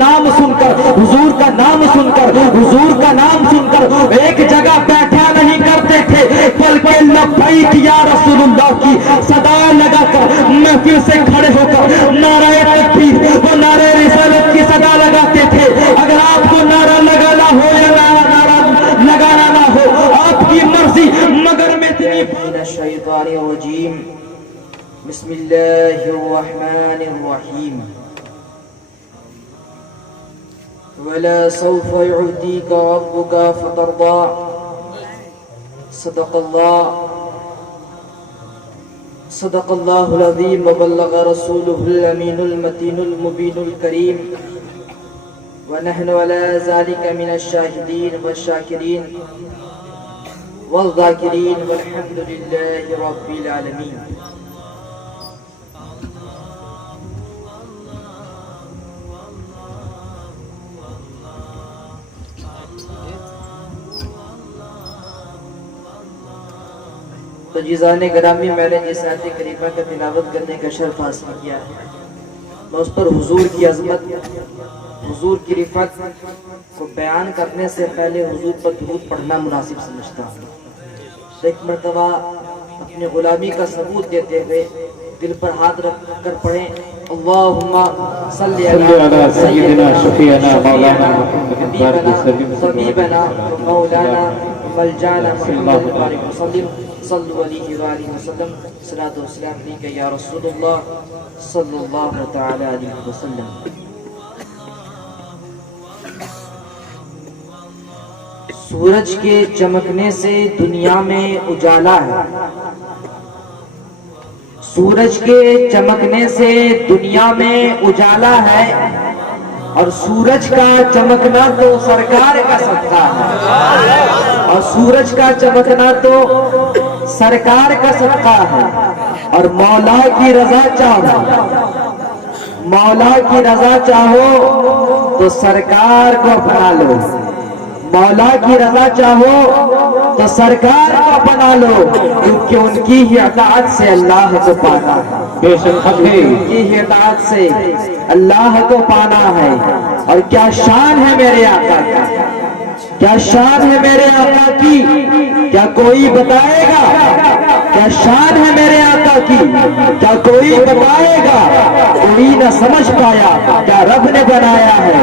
نام سن کر حضور کا نام سن کر حضور کا نام سن کر ایک جگہ بیٹھا نہیں کرتے تھے بلکہ لبیک یا رسول اللہ کی صدا لگا کر محفل سے کھڑے ہو کر نعرہ تکبیر و نعرہ رسالت کی صدا لگاتے تھے. اگر آپ کو نعرہ لگانا ہو یا نعرہ لگانا نہ ہو آپ کی مرضی مگر میں من الشیطان الرجیم بسم اللہ الرحمن الرحیم ولا سوف يعطيك ربك فترضى صدق الله العظيم وبلغ رسوله الأمين المتين المبين الكريم ونحن على ذلك من الشاهدين والشاكرين والذاكرين والحمد لله رب العالمين. تو جیزان گرامی میں نے جس آیت کریمہ کا تلاوت کرنے کا شرف حاصل کیا ہے میں اس پر حضور کی عظمت حضور کی رفعت کو بیان کرنے سے پہلے حضور پر درود پڑھنا مناسب سمجھتا ہوں. ایک مرتبہ اپنی غلامی کا ثبوت دیتے ہوئے دل پر ہاتھ رکھ کر پڑھیں اللہم صلی علی سیدنا شفیعنا مولانا محمد طبیبنا مولانا ملجانا محمد بارک وسلم صلو علیہ وآلہ وسلم صلاۃ و سلام علیکہ یا رسول اللہ صلی اللہ تعالی علیہ وسلم. سورج کے چمکنے سے دنیا میں اجالا ہے. سورج کے چمکنے سے دنیا میں اجالا ہے اور سورج کا چمکنا تو سرکار کا صدقہ ہے اور سورج کا چمکنا تو سرکار کا صدقہ ہے. اور مولا کی رضا چاہو مولا کی رضا چاہو تو سرکار کو اپنا لو. مولا کی رضا چاہو تو سرکار کو اپنا لو کیونکہ ان کی ہی اطاعت سے اللہ کو پانا ہے. بے شک ان کی ہی اطاعت سے اللہ کو پانا ہے. اور کیا شان ہے میرے آقا کی کیا شان ہے میرے آقا کی کیا کوئی بتائے گا کیا شان ہے میرے آقا کی کیا کوئی بتائے گا. کوئی نہ سمجھ پایا کیا رب نے بنایا ہے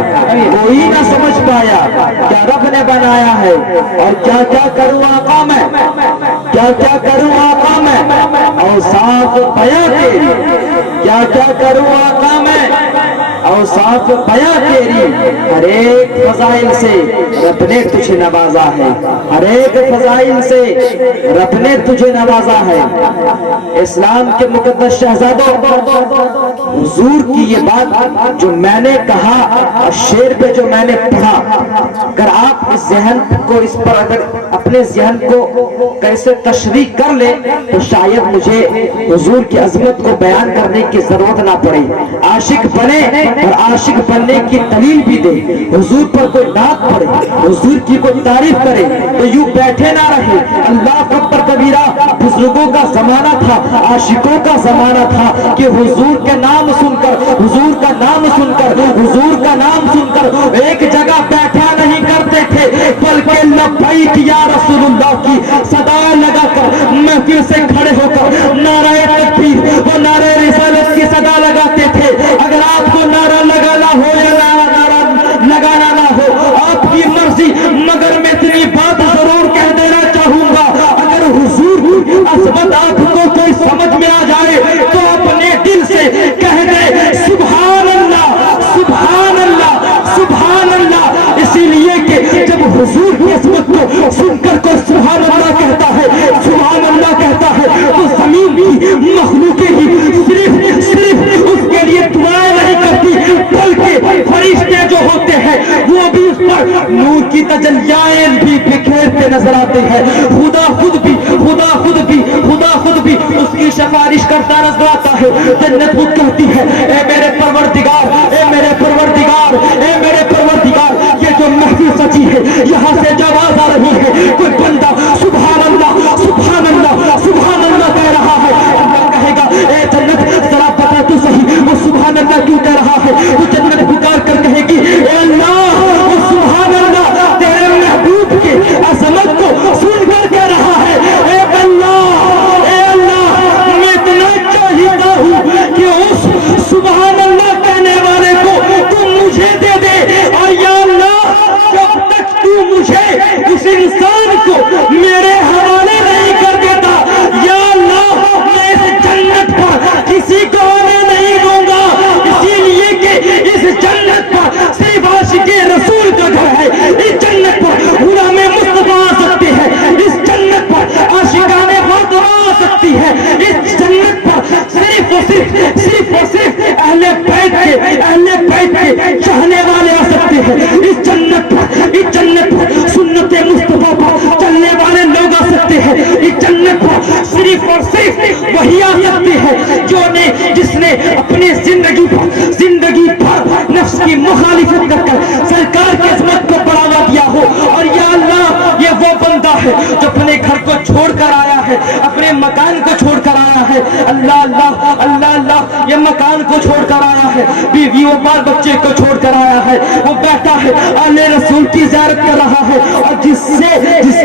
کوئی نہ سمجھ پایا کیا رب نے بنایا ہے. اور کیا کیا کروں آقا میں کیا کیا کروں آقا میں اوصاف بیاں تیری کیا کیا کروں آقا میں اوصاف بیاں تیری. ہر ایک فضائل سے رب نے تجھے نوازا ہے ہر ایک فضائل سے رب نے تجھے نوازا ہے. اسلام کے مقدس شہزادوں حضور کی یہ بات جو میں نے کہا شعر پہ جو میں نے پڑھا اگر آپ اس ذہن کو اس پر اگر اپنے ذہن کو کیسے تشریح کر لیں تو شاید مجھے حضور کی عظمت کو بیان کرنے کی ضرورت نہ پڑے. عاشق بنے اور عاشق بننے کی دلیل بھی دے. حضور پر کوئی نعت پڑھے حضور کی کوئی تعریف کرے تو یوں بیٹھے نہ رہے. اللہ اکبر کبیرہ بزرگوں کا زمانہ تھا عاشقوں کا زمانہ تھا کہ حضور کے نام سن کر حضور کا نام سن کر حضور کا نام سن کر ایک جگہ بیٹھا نہیں کرتے تھے بلکہ لبیک یا رسول اللہ کی صدا لگا کر محفل سے کھڑے ہو کر نعرہ تکبیر و نعرہ رسالت کی صدا لگاتے تھے. اگر آپ کو نعرہ لگانا ہو یا نعرہ لگانا نہ ہو آپ کی مرضی مگر میں اتنی بات ضرور کہہ دینا چاہوں گا اگر حضور کی عظمت آپ کو کوئی سمجھ میں آ جائے تو اپنے دل سے کہہ دے سبحان اللہ سبحان اللہ سبحان اللہ. اسی لیے کہ جب حضور کی عظمت کو سن کر کوئی سبحان اللہ کہتا ہے سبحان اللہ کہتا ہے تو زمین کی مخلوقیں ہی صرف اس کے لیے دعائیں نہیں کرتی بلکہ فرشتے جو ہوتے ہیں وہ بھی اس پر نور کی تجلیاں بھی بکھیرتے نظر آتے ہیں. خدا خود بھی اس کی سفارش کرتا نظر آتا ہے. جنت خود کہتی ہے اے میرے پروردگار اے میرے پروردگار اے میرے پروردگار یہ جو محفل سچی ہے یہاں سے جو آواز آ رہی ہے کوئی بندہ سبحان اللہ سبحان اللہ سبحان اللہ کہہ رہا ہے. اللہ کہے گا اے جنت ذرا بتا تو صحیح وہ سبحان اللہ کیوں کہہ رہا ہے. وہ جنت پکار کر کہے گی مخالفت کر کر سرکار کی عظمت کو بڑھاوا دیا ہو. اور یا اللہ یہ وہ بندہ ہے جو اپنے گھر کو چھوڑ کر آیا ہے, اپنے مکان کو چھوڑ کر آیا ہے, اللہ اللہ اللہ اللہ یہ مکان کو چھوڑ کر آیا ہے, بیوی و بال بچے کو چھوڑ کر آیا ہے, وہ بیٹھا ہے آل رسول کی زیارت کر رہا ہے, اور جس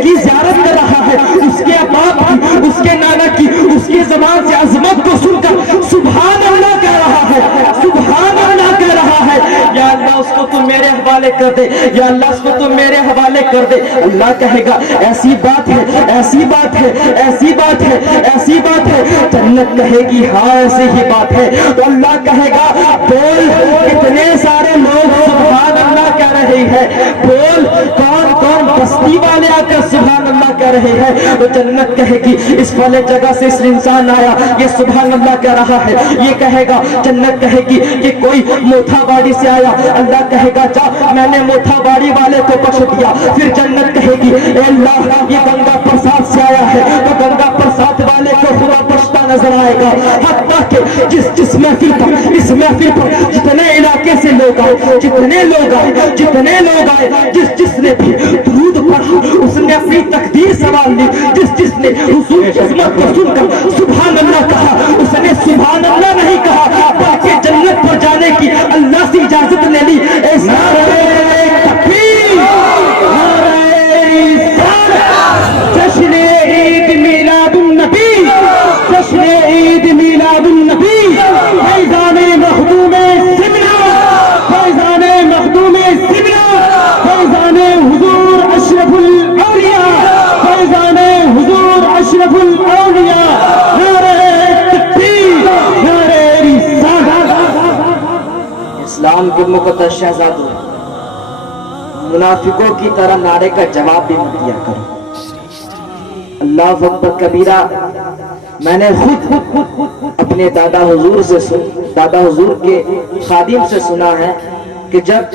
کی زیارت کر رہا ہے اس کے باپ کی, اس کے نانا کی, اس کی زبان سے عظمت کو سن کر سبحان اللہ کہہ رہا ہے, سبحان اللہ کہہ رہا ہے. یا اللہ اس کو تو میرے حوالے کر دے, یا اللہ اس کو تو میرے حوالے کر دے. اللہ کہے گا ایسی بات ہے, ایسی بات ہے, ایسی بات ہے, ایسی بات ہے. جنت کہے گی ہاں ایسی ہی بات ہے. تو اللہ کہے گا بول, اتنے سارے لوگ سبحان اللہ کہہ رہے ہیں, بول کون کون بستی والے آ کر سبحان اللہ کہہ رہے ہیں. تو جنت کہے گی اس والے جگہ سے اس انسان آیا, یہ سبحان اللہ کہہ رہا ہے. یہ کہے گا, جنت کہے گی کہ کوئی موتھا باڑی سے آیا, اللہ کہے گا جا میں نے موتھا باڑی والے کو بخش دیا. پھر جنت کہے گی اے اللہ یہ گنگا پرساد سے آیا ہے, تو گنگا پرساد والے کو خدا بخشتا نظر آئے گا. حتیٰ کہ جس محفل پر, اس محفل پر جتنے علاقے سے لوگ آئے, جتنے لوگ آئے, جتنے لوگ آئے, جس نے بھی درود پڑھا اس نے اپنی تقدیر سوال لی. جس نے حضور کی عظمت کو سن کر سبحان اللہ کہا, اس نے سبحان اللہ نہیں کہا بلکہ جنت پر جانے کی اللہ سے اجازت لے لی. جشن عید میلاد النبی, جشن عید میلاد النبی, فیضان مخدوم سمنا, فیضان مخدوم سمنا, فیضان حضور اشرف الاولیاء, فیضان حضور اشرف الاولیاء. نعرہ تکبیر, نعرہ رسالت. اسلام کے مقدس شہزادوں, منافقوں کی طرح نعرے کا جواب بھی مت دیا کرو. اللہ اکبر کبیرہ میں نے خود اپنے دادا حضور سے دادا حضور کے خادم سے سنا ہے کہ جب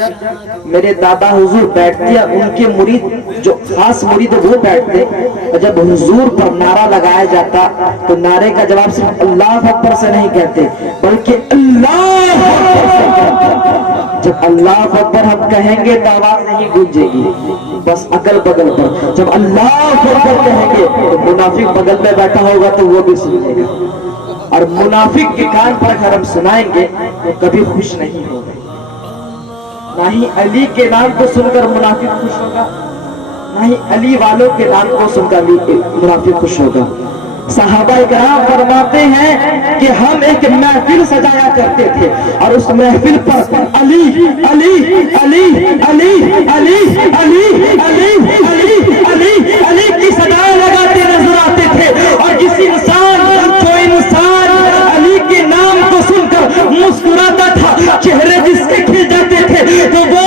میرے دادا حضور بیٹھتے, ان کے مرید جو خاص مرید وہ بیٹھتے, اور جب حضور پر نعرہ لگایا جاتا تو نعرے کا جواب صرف اللہ اکبر سے نہیں کہتے بلکہ اللہ اکبر سے کہتے. جب اللہ اکبر ہم کہیں گے تو آواز نہیں گونجے گی, بس اگل بگل پر. جب اللہ اکبر کہیں گے تو منافق بغل میں بیٹھا ہوگا تو وہ بھی سنے گا, اور منافق کے کان پر اگر ہم سنائیں گے تو کبھی خوش نہیں ہوگا. نہ ہی علی کے نام کو سن کر منافق خوش ہوگا, نہ ہی علی والوں کے نام کو سن کر منافق خوش ہوگا. صحابہ کرام فرماتے ہیں کہ ہم ایک محفل سجایا کرتے تھے, اور اس محفل پر علی علی علی علی علی علی علی علی علی علی کی صدائیں لگاتے نظر آتے تھے. اور جس انسان جو انسان علی کے نام کو سن کر مسکراتا تھا, چہرے جس کے کھل جاتے تھے, تو وہ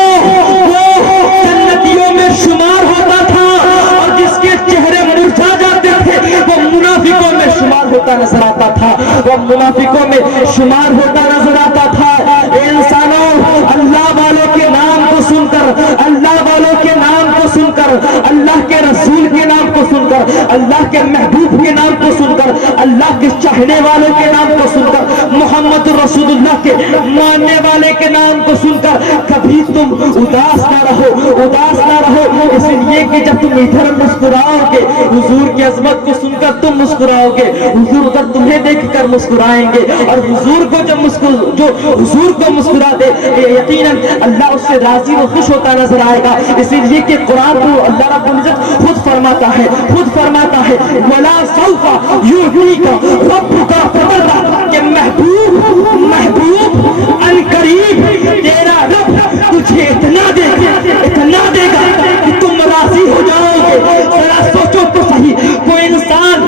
جنتیوں میں شمار ہوتا تھا, اور جس کے چہرے مرجھا جاتے تھے وہ منافقوں میں شمار ہوتا نظر آتا تھا, وہ منافقوں میں شمار ہوتا نظر آتا تھا. انسانوں, اللہ والوں کے نام کو سن کر, اللہ والوں کے نام کو سن کر, اللہ کے رسول کے نام کو سن کر, اللہ کے محبوب کے نام کو سن کر, اللہ کے چاہنے والوں کے نام کو سن کر, محمد رسول اللہ کے ماننے والے کے نام کو سن کر کبھی تم اداس نہ رہو, اداس نہ رہو. اس لیے کہ جب تم ادھر مسکراؤ گے, حضور کی عظمت کو سن کر تم مسکراؤ گے, حضور پر تمہیں دیکھ کر مسکرائیں گے, اور حضور کو جو حضور کو مسکرا دے یقیناً اللہ اس سے راضی و خوش ہوتا نظر آئے گا. اسی لیے کہ قرآن کو اللہ رب العزت خود فرماتا ہے وَلَا سَوْفَ يُعْطِيكَ رَبُّكَ فَتَرْضَىٰ, کہ محبوب عنقریب تیرا رب تجھے اتنا دے گا کہ تم راضی ہو جاؤ گے. ذرا سوچو تو صحیح, کوئی انسان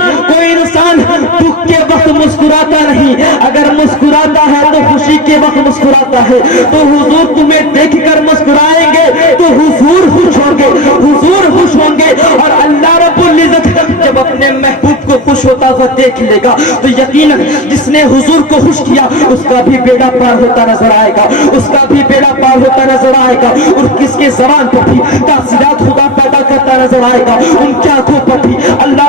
دکھ کے وقت مسکراتا نہیں, اگر مسکراتا ہے تو خوشی کے وقت مسکراتا ہے. تو حضور تمہیں دیکھ کر مسکرائیں گے تو حضور خوش ہوں گے, حضور خوش ہوں گے. اور اللہ رب العزت جب اپنے محبوب کو خوش ہوتا ہوا دیکھ لے گا تو یقیناً جس نے حضور کو خوش کیا اس کا بھی بیڑا پار ہوتا نظر آئے گا, اس کا بھی بیڑا پار ہوتا نظر آئے گا. اور کس کے زبان پر بھی تاثیرات خدا پیدا کرتا نظر آئے گا, ان کی آنکھوں پر بھی اللہ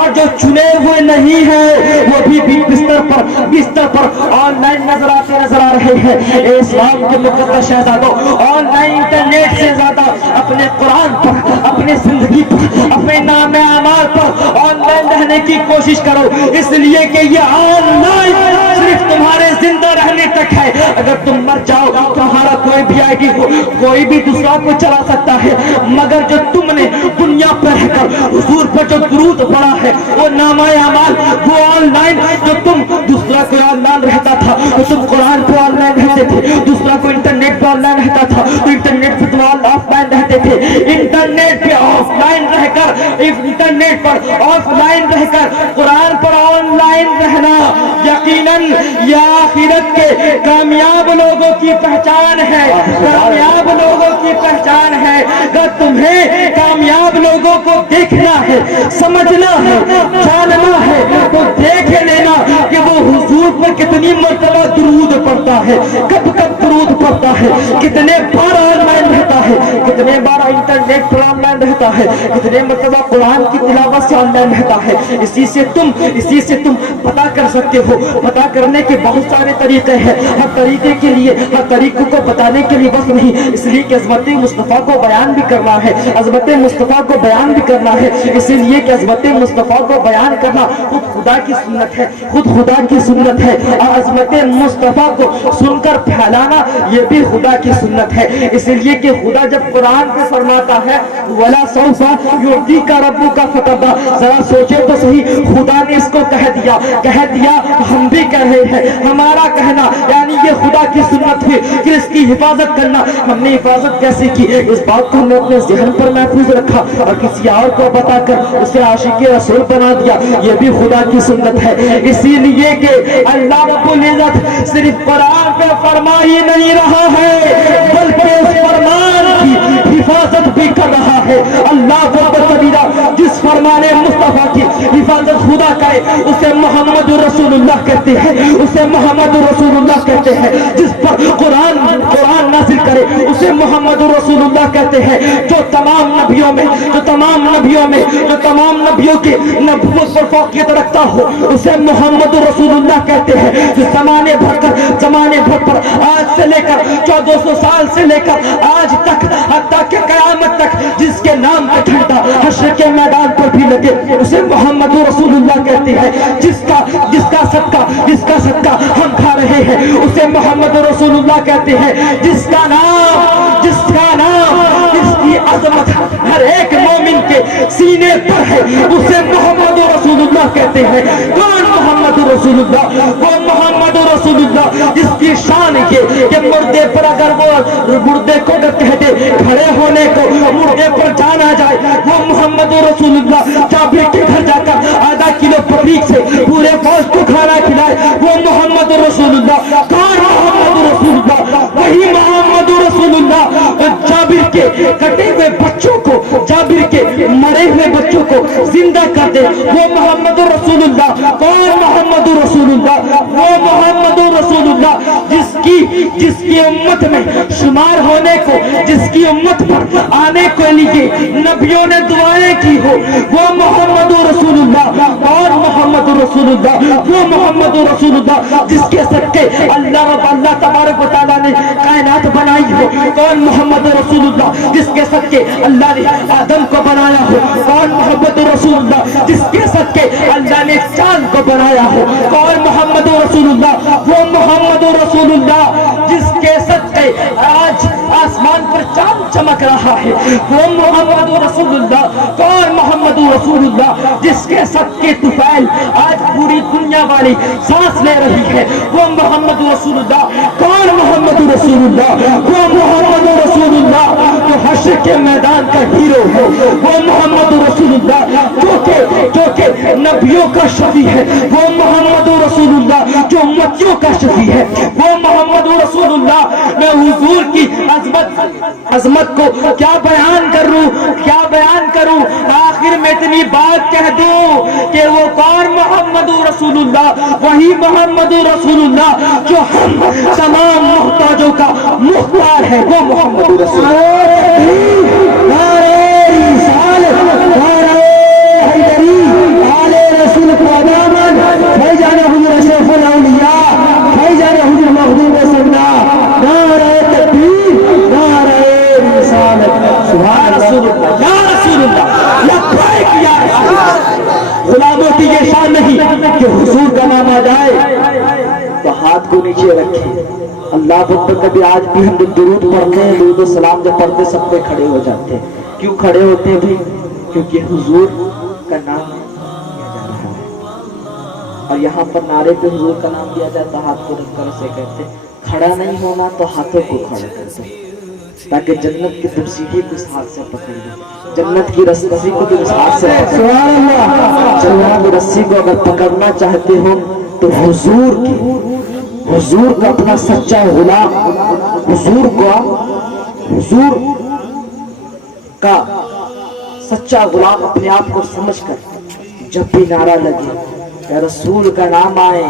اور جو چنے ہوئے نہیں ہیں وہ بھی بستر پر آن لائن نظر آ رہے ہیں. اسلام کے مقدس شہزادوں، آن لائن انٹرنیٹ سے زیادہ اپنے قرآن پر، اپنے زندگی پر، اپنے نام اعمال پر آن لائن رہنے کی کوشش کرو، اس لیے کہ یہ آن لائن صرف تمہارے زندہ رہنے تک ہے. اگر تم مر جاؤ تمہارا کوئی بھی آئی ڈی کوئی بھی دوسرا کو چلا سکتا ہے، مگر جو تم نے دنیا پر رہ کر حضور پر جو درود پڑا ہے وہ نامہ اعمال، وہ آن لائن، جو تم دوسرا کوئی آن لائن رہتا تھا تو تم قرآن پہ آن لائن رہتے تھے، دوسرا کوئی انٹرنیٹ پہ آن لائن رہتا تھا تو انٹرنیٹ پہ تم آف لائن رہتے تھے. انٹرنیٹ پہ آف لائن رہ کر، انٹرنیٹ پر آف لائن رہ کر قرآن پر آن لائن رہنا یقیناً یہ آخرت کے کامیاب لوگوں کی پہچان ہے. کامیاب لوگوں کی پہچان ہے. اگر تمہیں کامیاب لوگوں کو دیکھنا ہے، سمجھنا ہے، جاننا ہے تو دیکھ لینا کہ وہ حضور پر کتنی مرتبہ درود پڑھتا ہے، کب کب درود پڑھتا ہے، کتنے بار آن لائن رہتا ہے، کتنے بار انٹرنیٹ پر آن لائن رہتا ہے، کتنے مرتبہ قرآن کی تلاوت سے آن لائن رہتا ہے. اسی سے تم پتا کر سکتے ہو. پتا کرنے کے بہت سارے طریقے ہیں، ہر طریقے کے لیے، ہر طریقوں کو بتانے کے لیے وقت نہیں، اس لیے کہ عظمت مصطفیٰ کو بیان بھی کرنا ہے، عظمت مصطفیٰ کو بیان بھی کرنا ہے. اسی لیے کہ عظمت مصطفیٰ کو بیان کرنا خود خدا کی سنت ہے، خود خدا کی سنت ہے. اور عظمت مصطفیٰ کو سن کر پھیلانا یہ بھی خدا کی سنت ہے. اسی لیے کہ خدا جب قرآن پہ فرماتا ہے وَلَا سَوْفَ يُعْطِيكَ رَبُّكَ فَتَرْضَىٰ، ذرا سوچے تو صحیح، خدا نے اس کو کہہ دیا، ہم بھی کہہ رہے ہیں. ہمارا کہنا یعنی یہ خدا کی سنت ہے کہ اس کی حفاظت کرنا. ہم نے حفاظت کیسے کی؟ اس بات کو ہم نے اپنے ذہن پر محفوظ رکھا اور کسی اور کو بتا کر اسے عاشق رسول بنا دیا. یہ بھی خدا کی سنت ہے. اسی لیے کہ اللہ رب العزت صرف قرآن پہ فرما ہی نہیں رہا ہے بلکہ اس فرمان کی حفاظت بھی کر رہا ہے. اللہ جس فرمان مصطفیٰ کی حفاظت خدا کرے اسے محمد رسول اللہ کہتے ہیں، اسے محمد رسول اللہ کہتے ہیں. جس پر قرآن نازل کرے اسے محمد رسول اللہ کہتے ہیں. جو تمام نبیوں کے نبوت پر فوقیت رکھتا ہو اسے محمد رسول اللہ کہتے ہیں. جو زمانے بھر پر آج سے لے کر 1400 سال سے لے کر آج تک حتیٰ کہ قیامت تک جس کے نام کا جھنڈا حشر کے میدان پر بھی لگے اسے محمد رسول اللہ کہتے ہیں. جس کا صدقہ ہم کھا رہے ہیں اسے محمد رسول اللہ کہتے ہیں. جس کا نام جس کی عظمت ہر ایک مومن کے سینے پر ہے اسے محمد رسول اللہ کہتے ہیں. کون محمد رسول اللہ؟ وہ محمد رسول اللہ جس کی شان یہ کہ مردے پر اگر وہ مردے کو کہہ دے کھڑے ہونے کو، مردے پر جانا جائے، وہ محمد رسول اللہ جابر کے گھر جا کر آدھا کلو پبریک سے پورے فوج کو کھانا کھلائے، وہ محمد رسول اللہ. کون محمد رسول اللہ؟ وہی محمد رسول اللہ جابر کے کٹے ہوئے بچوں کو، جابر کے مرے ہوئے بچوں کو زندہ کر دے، وہ محمد رسول اللہ. کون محمد رسول اللہ؟ وہ محمد رسول اللہ جس کی امت میں شمار ہونے کو، جس کی امت پر آنے کے لیے نبیوں نے دعائیں کی ہو، وہ محمد رسول اللہ. اور محمد رسول اللہ وہ محمد رسول اللہ جس کے صدقے اللہ تبارک و تعالیٰ نے کائنات بنائی ہو. کون محمد رسول اللہ جس کے صدقے اللہ نے آدم کو بنایا ہو. کون محمد رسول اللہ جس کے صدقے اللہ نے چاند کو بنایا ہو. کون محمد رسول اللہ؟ وہ محمد رسول اللہ جس کے صدقے آج آسمان پر چاند چمک رہا ہے، وہ محمد رسول اللہ. کون محمد رسول اللہ جس کے صدقے طفیل آج پوری دنیا والی سانس لے رہی ہے، وہ محمد رسول اللہ. کون محمد رسول اللہ؟ وہ محمد رسول اللہ جو حشر کے میدان کا ہیرو ہے، وہ محمد رسول اللہ جو کہ نبیوں کا شفیع ہے، وہ محمد رسول اللہ جو امتیوں کا شفیع ہے، وہ محمد رسول اللہ. میں حضور کی عظمت کو کیا بیان کروں؟ آخر میں اتنی بات کہہ دوں کہ وہ کون محمد رسول اللہ؟ وہی محمد رسول اللہ جو ہم تمام محتاجوں کا مختار ہے، وہ محمد رسول اللہ. رسول اللہ یا رسول اللہ لبیک یا رسول اللہ۔ غلاموں کی یہ شان نہیں کہ حضور کا نام آ جائے تو ہاتھ کو نیچے رکھے۔ اللہ اکبر۔ کبھی آج بھی ہم درود پڑھتے ہیں، درود و سلام جب پڑھتے سب پہ کھڑے ہو جاتے ہیں۔ کیوں کھڑے ہوتے ہیں بھائی؟ کیونکہ حضور کا نام لیا جا رہا ہے، اور یہاں پر نعرے پہ حضور کا نام لیا جاتا، ہاتھ کو رکھ کر اسے کہتے کھڑا نہیں ہونا تو ہاتھوں کو کھڑا کر دو، تاکہ جنت کی تم سیڑھی کو اس ہاتھ سے پکڑ لو، جنت کی رسی کو تم اس ہاتھ سے پکڑ لو۔ جنت کی رسی کو اگر پکڑنا چاہتے ہو تو حضور کا اپنا سچا غلام، حضور کا سچا غلام اپنے آپ کو سمجھ کر جب بھی نعرہ لگے یا رسول کا نام آئے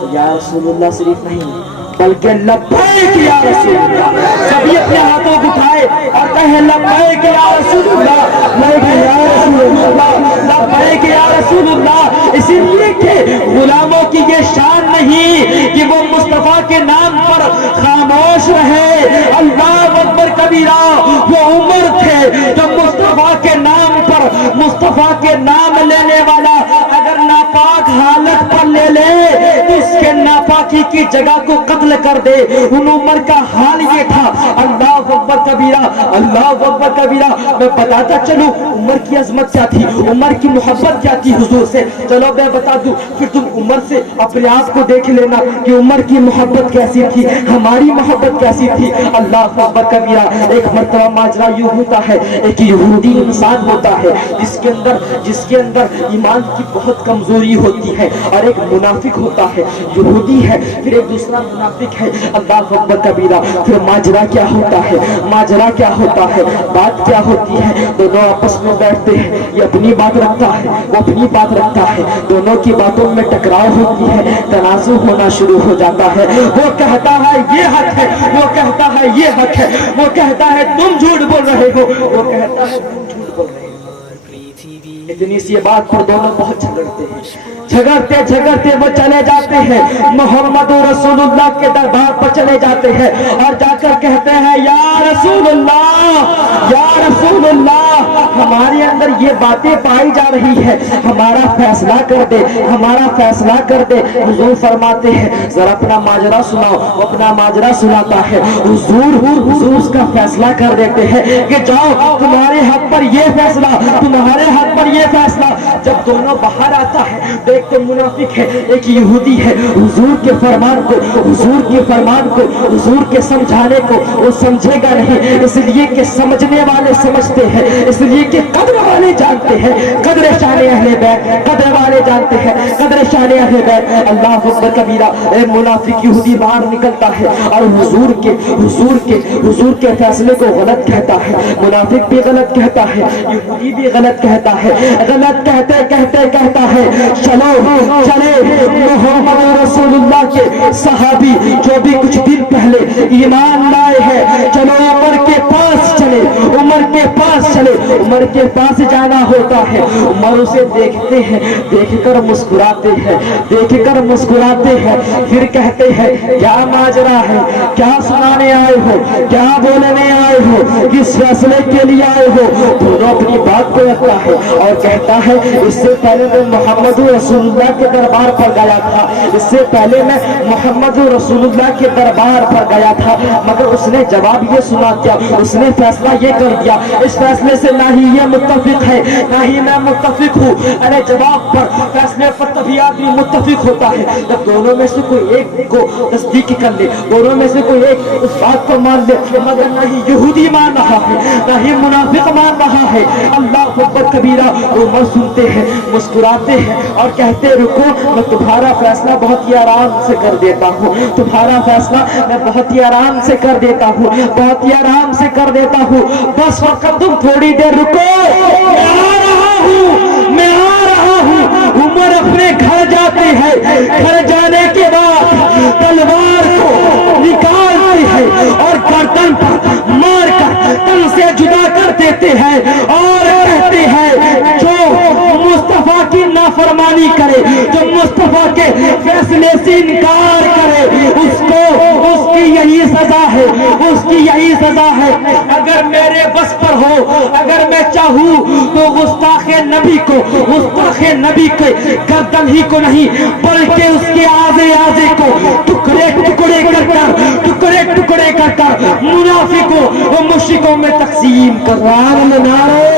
تو یا رسول اللہ صرف نہیں بلکہ لبیک یا رسول اللہ، سبھی اپنے ہاتھوں کو اٹھائے اور کہے لبیک یا رسول اللہ، لبیک یا رسول اللہ، لبیک یا رسول اللہ۔ اسی لیے کہ غلاموں کی یہ شان نہیں کہ وہ مصطفیٰ کے نام پر خاموش رہے۔ اللہ اکبر کبیرہ۔ وہ عمر تھے جو مصطفیٰ کے نام پر، مصطفیٰ کے نام لینے والا اگر ناپاک حالت پر لے لے تو اس کے ناپاکی کی جگہ کو قتل کر دے۔ ان عمر کا حال یہ تھا۔ اللہ اکبر کبیرہ، اللہ اکبر کبیرہ۔ میں بتاتا چلوں عمر کی عظمت کیا تھی، عمر کی محبت کیا تھی حضور سے۔ چلو میں بتا دوں، پھر تم عمر سے اپنے آپ کو دیکھ لینا کہ عمر کی محبت کیسی تھی، ہماری محبت کیسی تھی۔ اللہ اکبر کبیرہ۔ ایک مرتبہ ماجرا یوں ہوتا ہے، ایک یہودی انسان ہوتا ہے جس کے اندر ایمان کی بہت کمزوری ہوتی ہے، اور ایک منافق ہوتا ہے، یہودی ہے پھر ایک دوسرا منافق ہے۔ اللہ اکبر کبیرہ۔ پھر ماجرا کیا ہوتا ہے، ماجرا کیا ہوتا ہے، بات کیا ہوتی ہے، دونوں آپس میں بیٹھتے ہیں، یہ اپنی بات رکھتا ہے، وہ اپنی بات رکھتا ہے، دونوں کی باتوں میں ٹکراؤ ہوتی ہے، تنازع ہونا شروع ہو جاتا ہے۔ وہ کہتا ہے یہ حق ہے، وہ کہتا ہے یہ حق ہے، وہ کہتا ہے تم جھوٹ بول رہے ہو، وہ کہتا ہے تم جھوٹ بول رہے ہو۔ اتنی سی بات پر دونوں بہت جھگڑتے ہیں، جھگڑتے وہ چلے جاتے ہیں محمد رسول اللہ کے دربار پر چلے جاتے ہیں، اور جا کر کہتے ہیں یا رسول اللہ، یا رسول اللہ، ہمارے اندر یہ باتیں پائی جا رہی ہے، ہمارا فیصلہ کر دے، ہمارا فیصلہ کر دے۔ حضور فرماتے ہیں ذرا اپنا ماجرا سناؤ۔ وہ اپنا ماجرا سناتا ہے، حضور اس کا فیصلہ کر دیتے ہیں کہ جاؤ تمہارے حق پر یہ فیصلہ، تمہارے حق پر یہ فیصلہ۔ جب دونوں باہر آتا ہے، ایک تو منافق ہے، ایک یہودی ہے، حضور کے فرمان کو، حضور کے سمجھانے کو وہ سمجھے گا نہیں، اس لیے کہ سمجھنے والے سمجھتے ہیں، اس لیے کہ قدر والے جانتے ہیں، قدر شان اہل بیت، قدر والے جانتے ہیں قدر شان اہل بیت۔ اللہ اکبر کبیرہ۔ اے منافق یہودی باہر نکلتا ہے اور حضور کے فیصلے کو غلط کہتا ہے، منافق بھی غلط کہتا ہے، یہودی بھی غلط کہتا ہے، غلط کہتا ہے چلے محمد رسول اللہ کے صحابی جو بھی کچھ دن پہلے ایمان لائے ہیں، چلو عمر کے پاس چلے، عمر کے پاس جانا ہوتا ہے۔ عمر اسے دیکھتے ہیں، دیکھ کر مسکراتے ہیں، پھر کہتے ہیں کیا ماجرا ہے، کیا سنانے آئے ہو، کیا بولنے آئے ہو، کس فیصلے کے لیے آئے ہو۔ دونوں اپنی بات کو رکھتا ہے اور کہتا ہے اس سے پہلے میں محمد رسول اللہ کے دربار پر گیا تھا، اس سے پہلے میں محمد رسول اللہ کے دربار پر گیا تھا، مگر اس نے جواب یہ سنا دیا، اس نے فیصلہ یہ کر دیا، اس فیصلے سے نہ ہی یہ متفق ہے نہ ہی میں متفق ہوں۔ ارے جواب پر، فیصلے پر تبھی آدمی متفق ہوتا ہے جب دونوں میں سے کوئی ایک کو تصدیق کر لے، دونوں میں سے کوئی ایک اس بات کو مان لے، مگر نہ ہی یہودی مان رہا ہے نہ ہی منافق مان رہا ہے۔ اللہ اکبر کبیرہ۔ عمر سنتے ہیں، مسکراتے ہیں اور کہتے رکو، میں تمہارا فیصلہ بہت ہی آرام سے کر دیتا ہوں، تمہارا فیصلہ میں بہت ہی آرام سے کر دیتا ہوں، بہت ہی آرام سے کر دیتا ہوں، بس وقت تم تھوڑی دیر رکو، میں آ رہا ہوں۔ عمر اپنے گھر جاتے ہیں، گھر جانے کے بعد تلوار کو نکالتے ہیں اور گردن پر مار کر تن سے جدا کر دیتے ہیں اور کہتے ہیں جو مصطفیٰ کی نافرمانی کرے، جو مصطفیٰ کے فیصلے سے انکار کرے، اس کی یہی سزا ہے، اس کی یہی سزا ہے۔ اگر میرے بس پر ہو، اگر میں چاہوں تو گستاخ نبی کے گردن ہی کو نہیں بلکہ اس کے آزے کو ٹکڑے ٹکڑے کر کر منافقوں و مشرکوں میں تقسیم کر رہا ہے۔ نعرہ